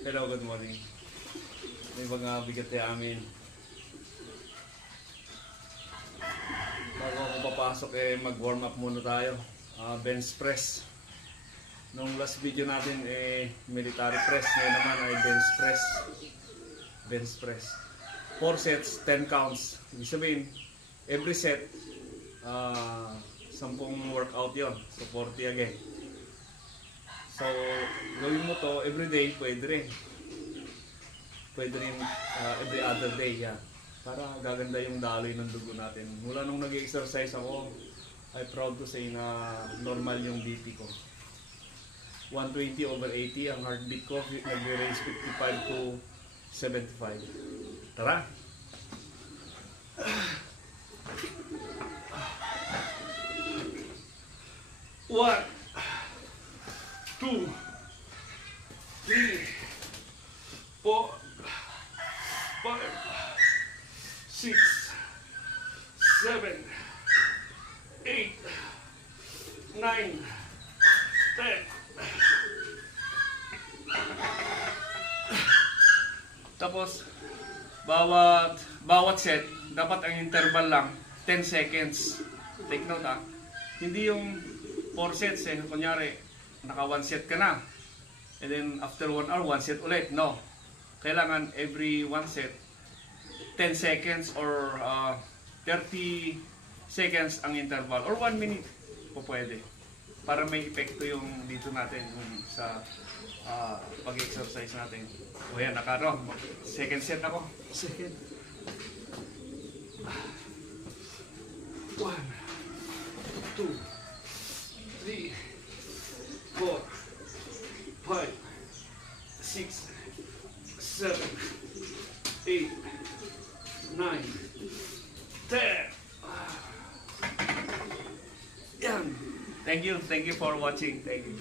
Hello, good morning. May mga bigat na amin. Bago ako papasok mag-warm up muna tayo. Bench press. Nung last video natin military press. Ngayon naman ay bench press. Bench press. 4 sets, 10 counts. Ibig sabihin, every set, 10 workout yon. So 40 again. So, gawin mo to everyday, pwede rin. Pwede rin every other day, yeah. Para gaganda yung daloy ng dugo natin. Mula nung nag-exercise ako, I'm proud to say na normal yung BP ko. 120/80 ang heartbeat ko, nag-raise 55 to 75. Tara! 1 2 3 4 5 6 7 8 9 10. Tapos bawat set dapat ang interval lang 10 seconds. Take note hindi yung 4 sets kunyari naka 1 set ka na and then after 1 hour 1 set ulit. No, kailangan every 1 set 10 seconds or 30 seconds ang interval or 1 minute po pwede para may epekto yung dito natin sa pag-exercise natin. O yan, second set ako. Second. 1 2 3 4 5 6 7 8 9 10. Yan. Thank you for watching. Thank you.